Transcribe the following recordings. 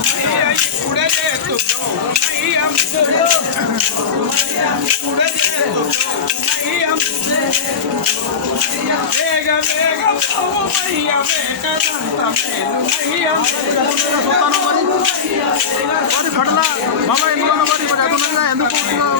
I am so low. వేగ వేగ మయ్య వేగదంత మేలు మయ్యం మరి పడలా బాబా ఇందులో మరి మరి అతను ఎందుకు కూర్చున్నావు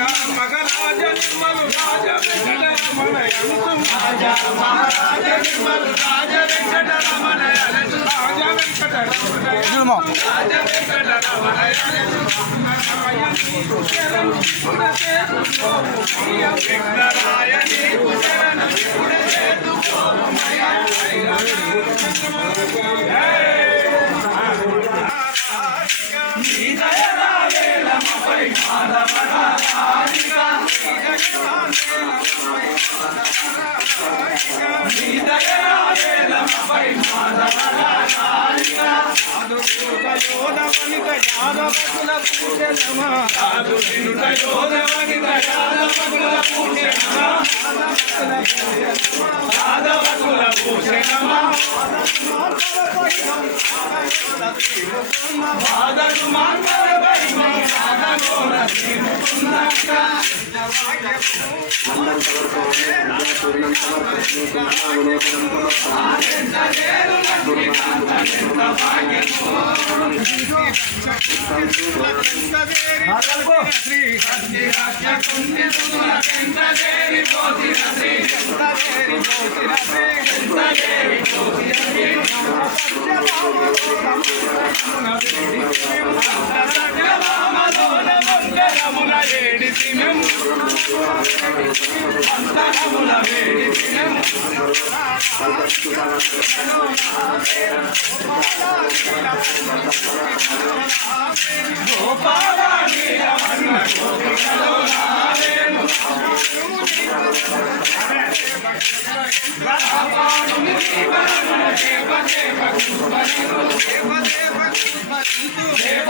వలయం నిర్మలు రాజ రాజా మహారాజ నిర్మలు రాజ రాజ రాజ వెంకటరాయని కుశరణ విపుడే యోధవనిత యోధవనిత యాదవకుల పూజనమా యాదవకుల పూజనమా బాధలు మంగళ నమో మంగళముల ఏడి దినము అంతరముల వేడి దినము గోపాల నీలవన్న గోపికలో నావేను రాపాడుని దేవ దేవ దేవ దేవ దేవ దేవ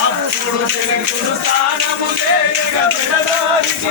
అప్పుడు తెలుగుడు స్థానము లేక జగదానికి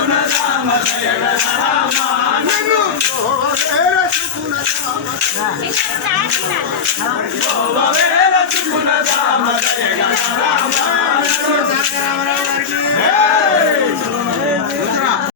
సుకున రామ జయ రామ నన్ను గోవేల సుకున రామ గోవేల సుకున రామ జయ రామ రామ రామ రామ రామ